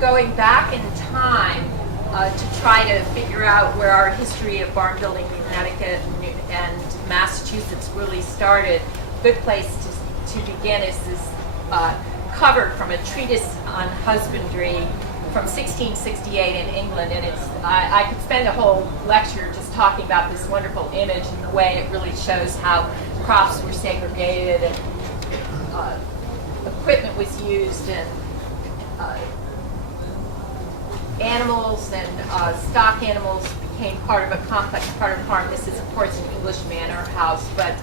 going back in time to try to figure out where our history of barn building in Connecticut and Massachusetts really started, a good place to begin is this cover from a treatise on husbandry from 1668 in England, and I could spend a whole lecture just talking about this wonderful image and the way it really shows how crops were segregated and equipment was used, and animals and stock animals became part of a complex part of the farm. This is, of course, an English manor house, but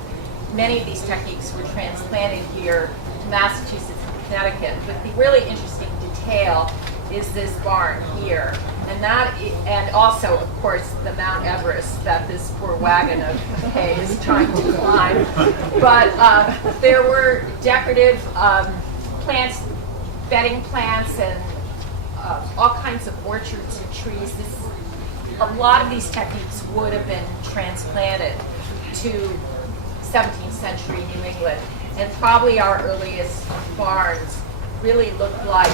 many of these techniques were transplanted here to Massachusetts and Connecticut. But the really interesting detail is this barn here, and also, of course, the Mount Everest that this poor wagon of hay is trying to climb. But there were decorative plants, bedding plants, and all kinds of orchards and trees. A lot of these techniques would have been transplanted to 17th century New England, and probably our earliest barns really looked like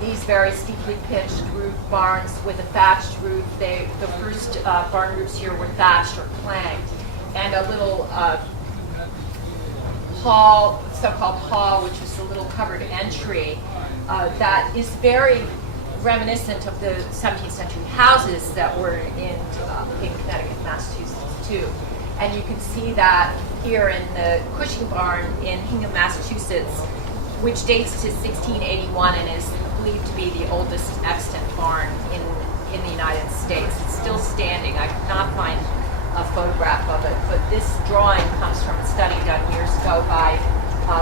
these very steeply pitched roof barns with a thatched roof. The first barn roofs here were thatched or planked, and a little hall, so-called hall, which was a little covered entry that is very reminiscent of the 17th century houses that were in Connecticut, Massachusetts too. And you can see that here in the Cushing barn in Hingham, Massachusetts, which dates to 1681 and is believed to be the oldest extant barn in the United States. It's still standing. I could not find a photograph of it, but this drawing comes from a study done years ago by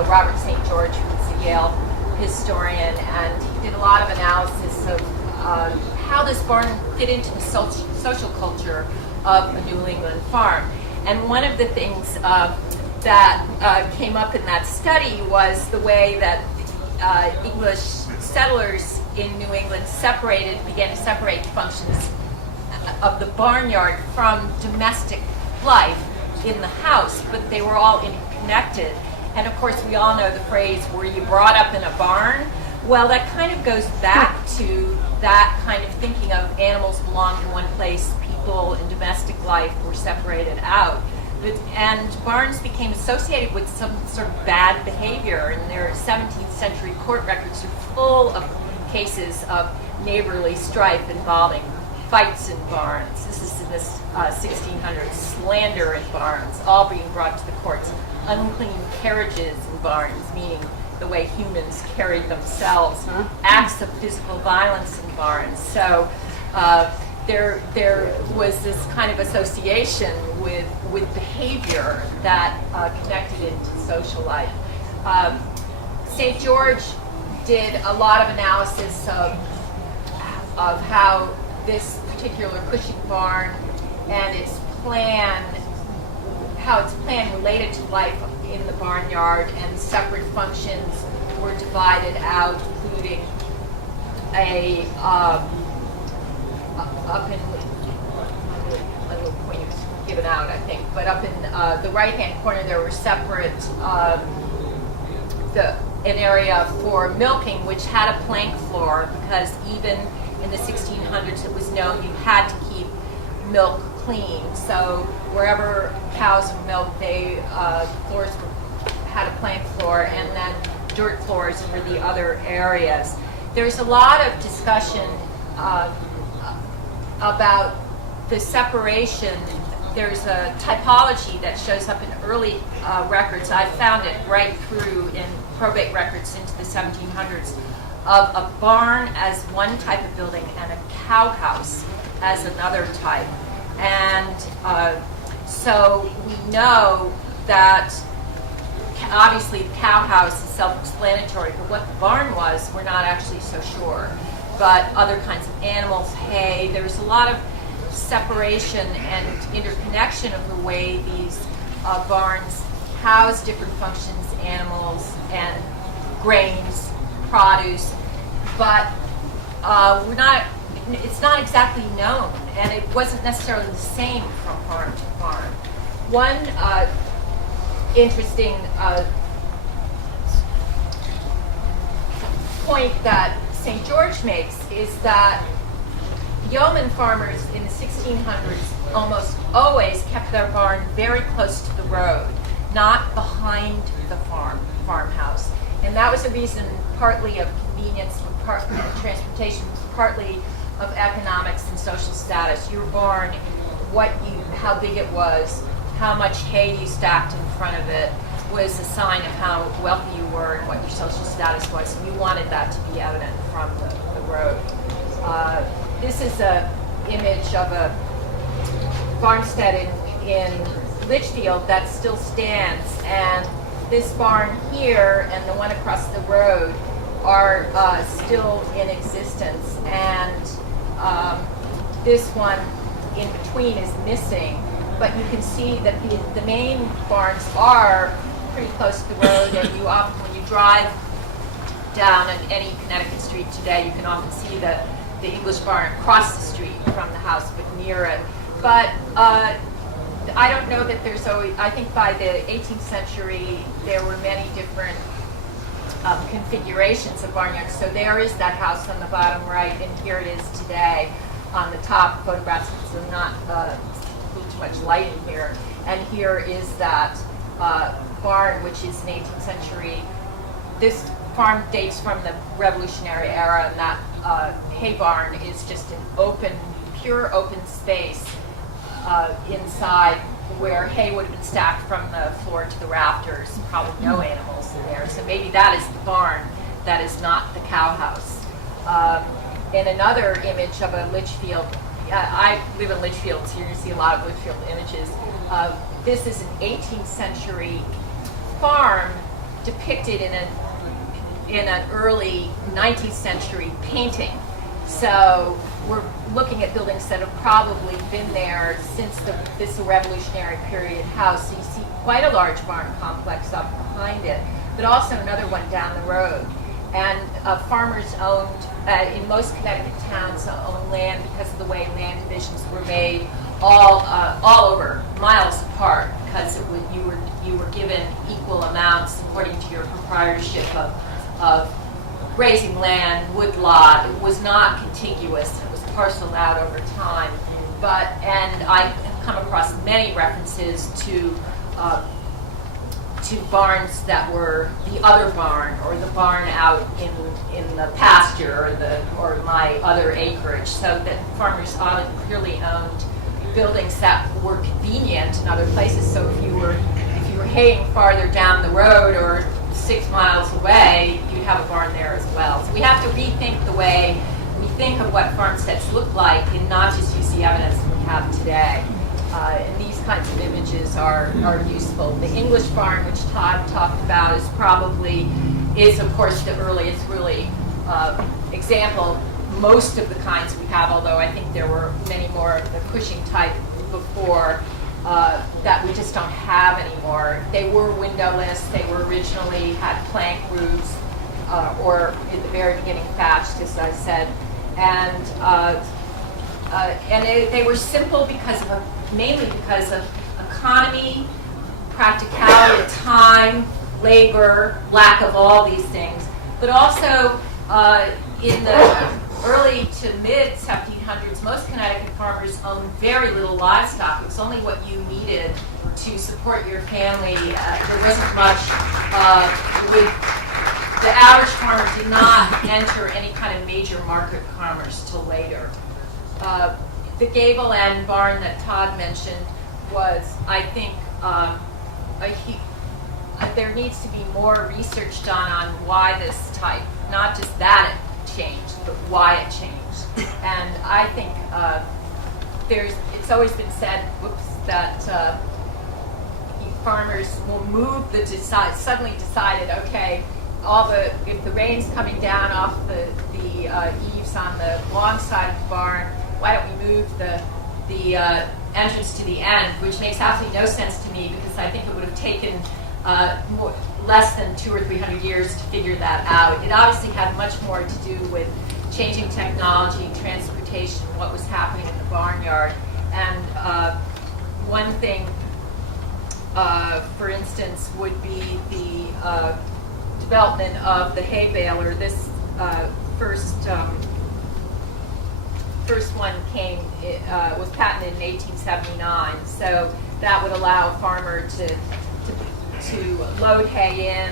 Robert St. George, who's a Yale historian, and he did a lot of analysis of how this barn fit into the social culture of a New England farm. And one of the things that came up in that study was the way that English settlers in New England began to separate functions of the barnyard from domestic life in the house, but they were all interconnected. And of course, we all know the phrase, "were you brought up in a barn?" Well, that kind of goes back to that kind of thinking of animals belong to one place, people in domestic life were separated out. And barns became associated with some sort of bad behavior, and their 17th century court records are full of cases of neighborly strife involving fights in barns. This is in the 1600s, slander in barns, all being brought to the courts. Unclean carriages in barns, meaning the way humans carried themselves. Acts of physical violence in barns. So there was this kind of association with behavior that connected into social life. St. George did a lot of analysis of how this particular Cushing barn and its plan, how its plan related to life in the barnyard, and separate functions were divided out, including a up in a little point given out, I think, but up in the right-hand corner there were separate an area for milking, which had a plank floor, because even in the 1600s it was known you had to keep milk clean. So wherever cows were milked, floors had a plank floor, and then dirt floors for the other areas. There's a lot of discussion about the separation. There's a typology that shows up in early records. I found it right through in probate records into the 1700s, of a barn as one type of building and a cow house as another type. And so we know that obviously the cow house is self-explanatory, but what the barn was, we're not actually so sure. But other kinds of animals, hay, there's a lot of separation and interconnection of the way these barns house different functions, animals and grains, produce, but it's not exactly known, and it wasn't necessarily the same from farm to farm. One interesting point that St. George makes is that yeoman farmers in the 1600s almost always kept their barn very close to the road, not behind the farmhouse. And that was a reason partly of convenience, partly of transportation, partly of economics and social status. Your barn, how big it was, how much hay you stacked in front of it was a sign of how wealthy you were and what your social status was. And you wanted that to be evident from the road. This is an image of a farmstead in Litchfield that still stands, and this barn here and the one across the road are still in existence, and this one in between is missing. But you can see that the main barns are pretty close to the road, and you often, when you drive down any Connecticut street today, you can often see the English barn across the street from the house, but near it. But I don't know that there's always, I think by the 18th century, there were many different configurations of barnyards. So there is that house on the bottom right, and here it is today. On the top photographs, so not a little too much light in here. And here is that barn, which is an 18th century. This farm dates from the Revolutionary era, and that hay barn is just an open, pure open space inside where hay would have been stacked from the floor to the rafters, probably no animals in there. So maybe that is the barn, that is not the cow house. And another image of a Litchfield, I live in Litchfield, so you're going to see a lot of Litchfield images. This is an 18th century farm depicted in an early 19th century painting. So we're looking at buildings that have probably been there since this Revolutionary period house. So you see quite a large barn complex up behind it, but also another one down the road. And farmers owned, in most Connecticut towns, owned land because of the way land divisions were made all over, miles apart, because you were given equal amounts according to your proprietorship of grazing land, woodlot. It was not contiguous. It was parceled out over time. And I have come across many references to barns that were the other barn, or the barn out in the pasture, or my other acreage, so that farmers clearly owned buildings that were convenient in other places. So if you were haying farther down the road or 6 miles away, you'd have a barn there as well. So we have to rethink the way we think of what farmsteads look like, and not just use the evidence we have today. And these kinds of images are useful. The English barn, which Todd talked about, is of course the earliest really example. Most of the kinds we have, although I think there were many more of the Cushing type before that we just don't have anymore. They were windowless. They were originally had plank roofs, or in the very beginning thatched, as I said, and they were simple mainly because of economy, practicality, time, labor, lack of all these things, but also in the early to mid 1700s, most Connecticut farmers owned very little livestock. It was only what you needed to support your family. There wasn't much. The average farmer did not enter any kind of major market commerce till later. The gable end barn that Todd mentioned was, I think, there needs to be more research done on why this type, not just that it changed, but why it changed. And I think it's always been said, that farmers will move suddenly decided, okay, if the rain's coming down off the eaves on the long side of the barn, why don't we move the entrance to the end, which makes absolutely no sense to me, because I think it would have taken less than 200 or 300 years to figure that out. It obviously had much more to do with changing technology, transportation, what was happening in the barnyard. And one thing, for instance, would be the development of the hay baler. This first one was patented in 1879. So that would allow a farmer to load hay in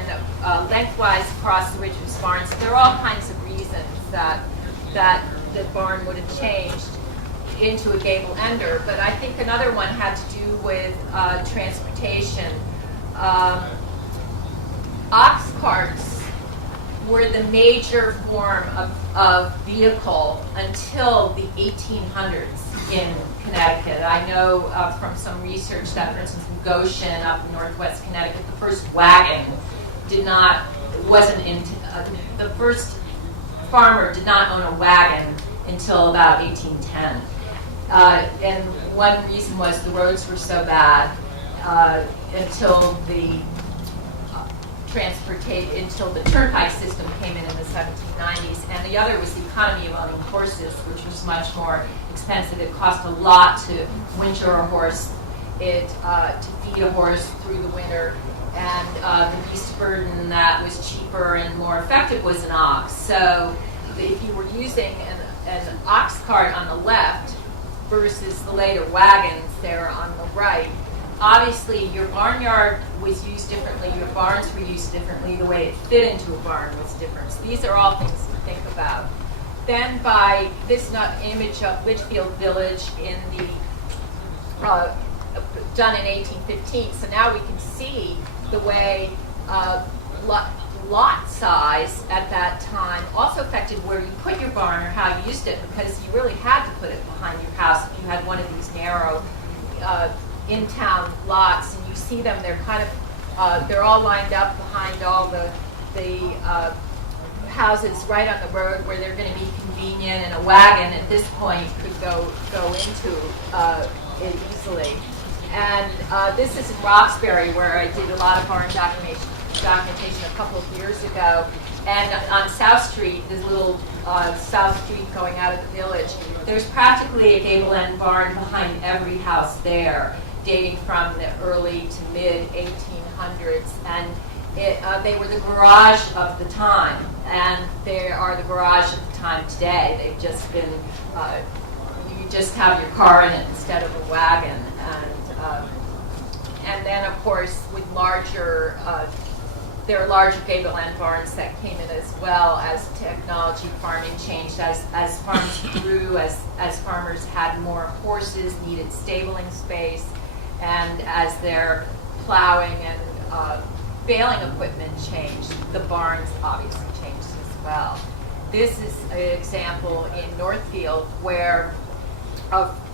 lengthwise across the ridge of his barn. So there are all kinds of reasons that the barn would have changed into a gable ender. But I think another one had to do with transportation. Ox carts were the major form of vehicle until the 1800s in Connecticut. I know from some research that, for instance, in Goshen, up in northwest Connecticut, the first wagon the first farmer did not own a wagon until about 1810. And one reason was the roads were so bad until the turnpike system came in the 1790s, and the other was the economy of owning horses, which was much more expensive. It cost a lot to winter a horse, to feed a horse through the winter, and the beast burden that was cheaper and more effective was an ox. So if you were using an ox cart on the left versus the later wagons there on the right, obviously your barnyard was used differently, your barns were used differently, the way it fit into a barn was different. So these are all things to think about. Then by this image of Litchfield Village done in 1815, so now we can see the way lot size at that time also affected where you put your barn or how you used it, because you really had to put it behind your house if you had one of these narrow in-town lots. And you see them, they're kind of they're all lined up behind all the houses right on the road where they're going to be convenient, and a wagon at this point could go into it easily. And this is in Roxbury, where I did a lot of barn documentation a couple of years ago. And on South Street, this little South Street going out of the village, there's practically a gable end barn behind every house there, dating from the early to mid 1800s. And they were the garage of the time, and they are the garage of the time today. They've just been, you just have your car in it instead of a wagon. And then, of course, with there are larger gable end barns that came in as well as technology, farming changed, as farms grew, as farmers had more horses, needed stabling space, and as their plowing and baling equipment changed, the barns obviously changed as well. This is an example in Northfield where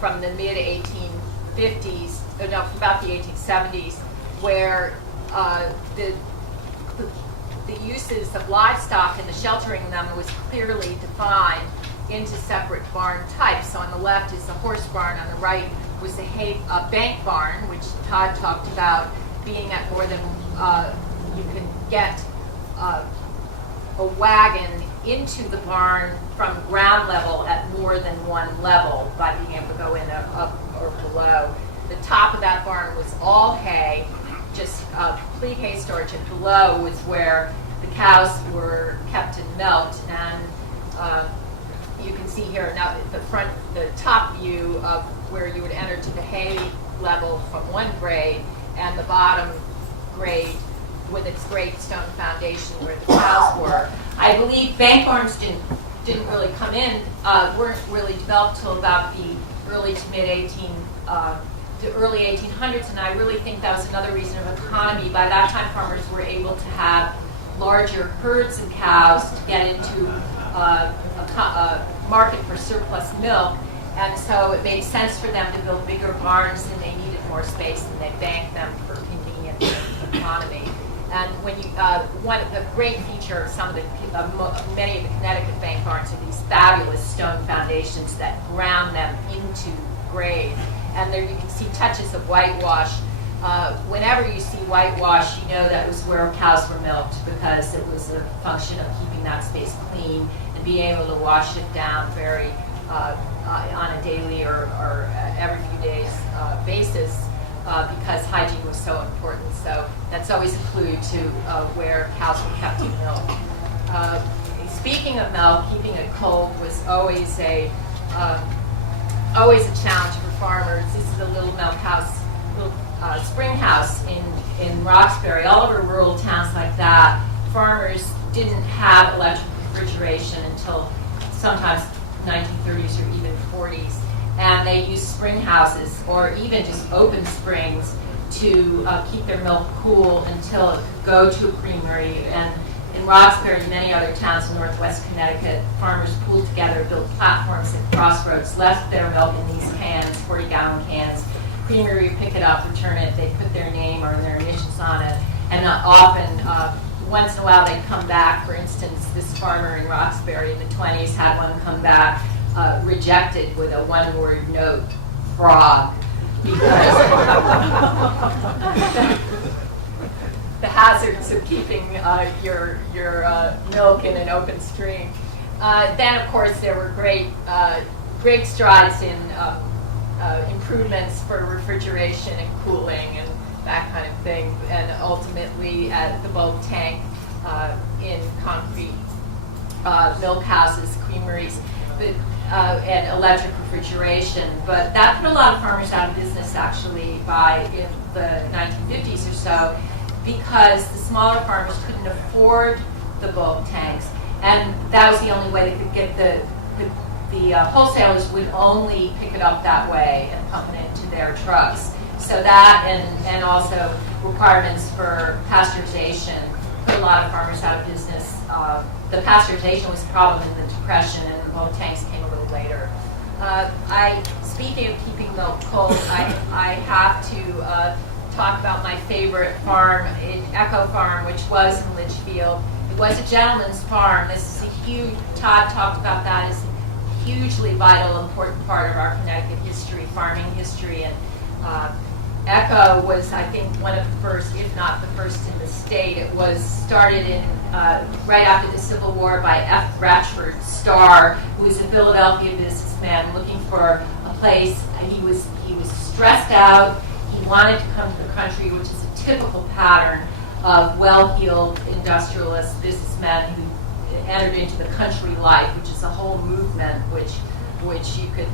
from the mid-1850s, from about the 1870s, where the uses of livestock and the sheltering them was clearly defined into separate barn types. So on the left is the horse barn, on the right was the bank barn, which Todd talked about being at more than, you can get a wagon into the barn from ground level at more than one level by being able to go in up or below. The top of that barn was all hay, just complete hay storage, and below was where the cows were kept and milked. And you can see here now the top view of where you would enter to the hay level from one grade, and the bottom grade with its great stone foundation where the cows were. I believe bank barns didn't really come in, weren't really developed till about the early to mid the early 1800s, and I really think that was another reason of economy. By that time, farmers were able to have larger herds of cows to get into a market for surplus milk, and so it made sense for them to build bigger barns, and they needed more space, and they banked them for convenience and economy. And when you the great feature of many of the Connecticut bank barns are these fabulous stone foundations that ground them into grade. And there you can see touches of whitewash. Whenever you see whitewash, you know that was where cows were milked, because it was a function of keeping that space clean and being able to wash it down very on a daily or every few days basis, because hygiene was so important. So that's always a clue to where cows were kept and milked. Speaking speaking of milk, keeping it cold was always a challenge for farmers. This is a little milk house, little spring house in Roxbury. All over rural towns like that, farmers didn't have electric refrigeration until sometimes 1930s or even 40s. And they used spring houses or even just open springs to keep their milk cool until it could go to a creamery. And in Roxbury and many other towns in northwest Connecticut, farmers pooled together, built platforms at crossroads, left their milk in these cans, 40-gallon cans. Creamery would pick it up, return it, they'd put their name or their initials on it. And often, once in a while, they'd come back. For instance, this farmer in Roxbury in the 20s had one come back rejected with a one-word note, frog, because the hazards of keeping your milk in an open stream. Then, of course, there were great strides in improvements for refrigeration and cooling and that kind of thing, and ultimately the bulk tank in concrete milk houses, creameries, and electric refrigeration. But that put a lot of farmers out of business, actually, in the 1950s or so, because the smaller farmers couldn't afford the bulk tanks, and that was the only way they could get the wholesalers would only pick it up that way and pump it into their trucks. So that and also requirements for pasteurization put a lot of farmers out of business. The pasteurization was a problem in the Depression, and the bulk tanks came a little later. Speaking of keeping milk cold, I have to talk about my favorite farm, Echo Farm, which was in Litchfield. It was a gentleman's farm. This is a huge, Todd talked about that as a hugely vital, important part of our Connecticut history, farming history. And Echo was, I think, one of the first, if not the first in the state. It was started in right after the Civil War by F. Ratchford Starr, who was a Philadelphia businessman looking for a place. He was stressed out. He wanted to come to the country, which is a typical pattern of well-heeled industrialist businessmen who entered into the country life, which is a whole movement which you could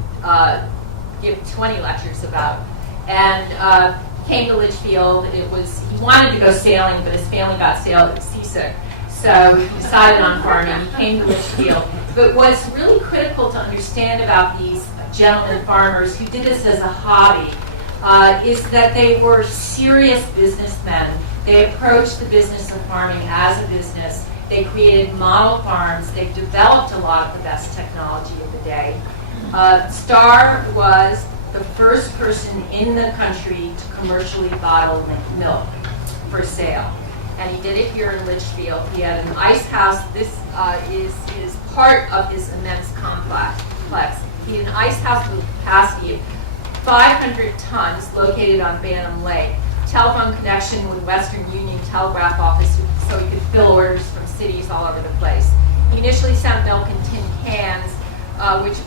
give 20 lectures about. And came to Litchfield. He wanted to go sailing, but his family got seasick, so he decided on farming. He came to Litchfield. But what's really critical to understand about these gentlemen farmers who did this as a hobby is that they were serious businessmen. They approached the business of farming as a business. They created model farms. They developed a lot of the best technology of the day. Starr was the first person in the country to commercially bottle milk for sale. And he did it here in Litchfield. He had an ice house. This is part of his immense complex. He had an ice house with a capacity of 500 tons located on Bantam Lake. Telephone connection with Western Union Telegraph Office so he could fill orders from cities all over the place. He initially sent milk in tin cans, which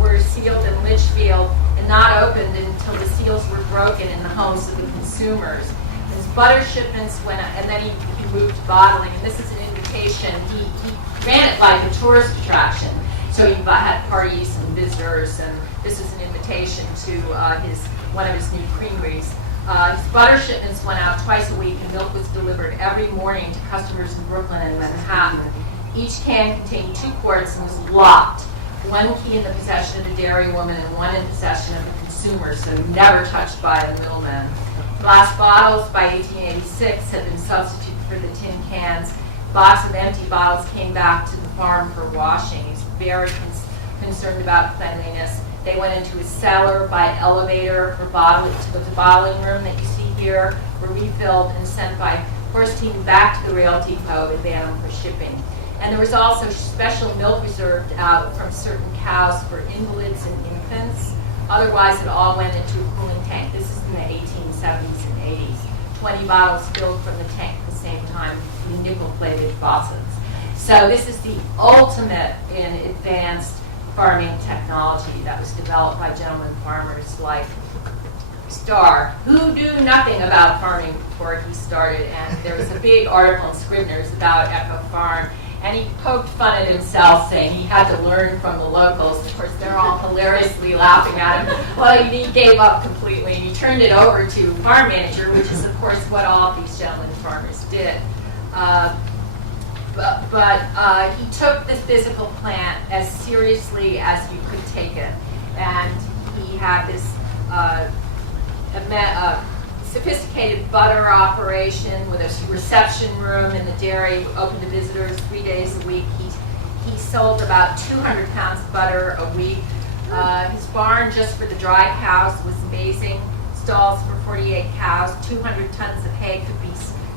were sealed in Litchfield and not opened until the seals were broken in the homes of the consumers. His butter shipments went, and then he moved to bottling. And this is an invitation. He ran it like a tourist attraction. So he had parties and visitors, and this was an invitation to one of his new creameries. His butter shipments went out twice a week, and milk was delivered every morning to customers in Brooklyn and Manhattan. Each can contained 2 quarts and was locked. One key in the possession of the dairy woman and one in possession of the consumer, so never touched by the middlemen. Glass bottles by 1886 had been substituted for the tin cans. Box of empty bottles came back to the farm for washing. He's very concerned about cleanliness. They went into his cellar by elevator for bottling, to the bottling room that you see here, were refilled and sent by horse team back to the rail depot in Bantam for shipping. And there was also special milk reserved out from certain cows for invalids and infants. Otherwise, it all went into a cooling tank. This is in the 1870s and 80s. 20 bottles filled from the tank at the same time in nickel-plated faucets. So this is the ultimate in advanced farming technology that was developed by gentlemen farmers like Starr, who knew nothing about farming before he started. And there was a big article in Scribner's about Echo Farm. And he poked fun at himself, saying he had to learn from the locals. Of course, they're all hilariously laughing at him. Well, he gave up completely, and he turned it over to farm manager, which is, of course, what all of these gentlemen farmers did. But he took the physical plant as seriously as you could take it. And he had this sophisticated butter operation with a reception room in the dairy, open to visitors 3 days a week. He sold about 200 pounds of butter a week. His barn, just for the dry cows, was amazing. Stalls for 48 cows, 200 tons of hay could be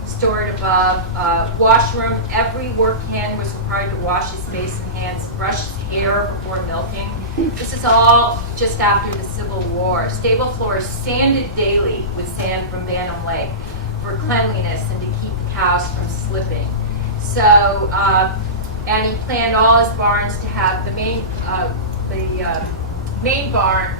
stored above. Washroom, every work hand was required to wash his face and hands, brush his hair before milking. This is all just after the Civil War. Stable floors sanded daily with sand from Bantam Lake for cleanliness and to keep the cows from slipping. So, and he planned all his barns to have the main barn,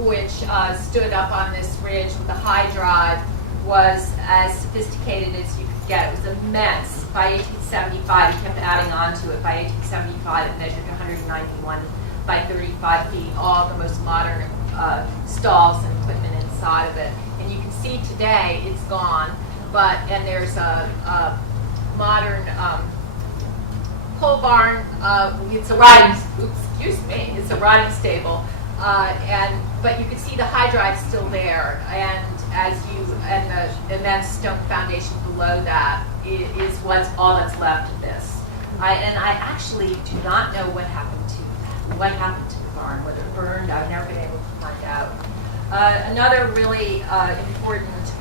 which stood up on this ridge with a high drive, was as sophisticated as you could get. It was immense. By 1875, he kept adding on to it. By 1875, it measured 191 by 35 feet, all the most modern stalls and equipment inside of it. And you can see today it's gone, and there's a modern pole barn. It's a riding, it's a riding stable. But you can see the high drive still there, and the immense stone foundation below that is all that's left of this. I actually do not know what happened to the barn, whether it burned. I've never been able to find out. Another really important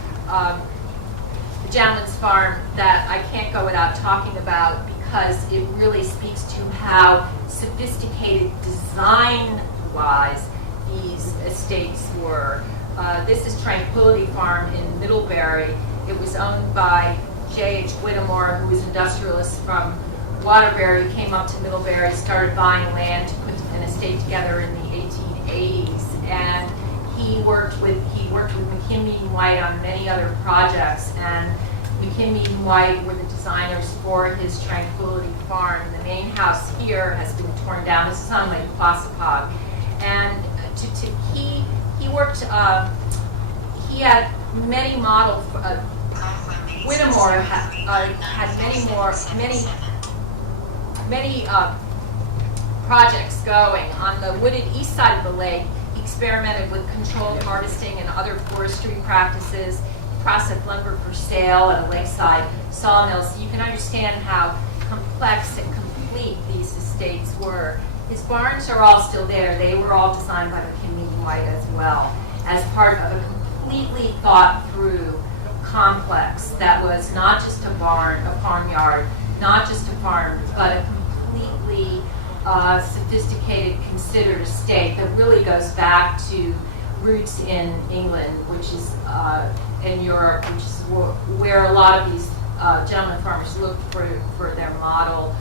gentleman's farm that I can't go without talking about, because it really speaks to how sophisticated design-wise these estates were. This is Tranquility Farm in Middlebury. It was owned by J.H. Whittemore, who was an industrialist from Waterbury, came up to Middlebury, started buying land to put an estate together in the 1880s. And he worked with McKinley & White on many other projects, and McKinley & White were the designers for his Tranquility Farm. The main house here has been torn down. This is on Lake Quassapog. And he worked, he had many models, Whittemore had many projects going. On the wooded east side of the lake, he experimented with controlled harvesting and other forestry practices, processed lumber for sale at a lakeside sawmill. So you can understand how complex and complete these estates were. His barns are all still there. They were all designed by McKinley & White as well, as part of a completely thought through complex that was not just a barn, a farmyard, not just a farm, but a completely sophisticated, considered estate that really goes back to roots in England, which is in Europe, which is where a lot of these gentleman farmers look for their model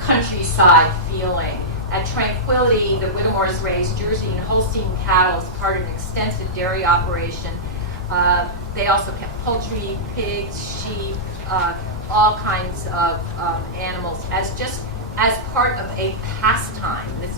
countryside feeling. At Tranquility, the Whittemores raised Jersey and Holstein cattle as part of an extensive dairy operation. They also kept poultry, pigs, sheep, all kinds of animals as part of a pastime. This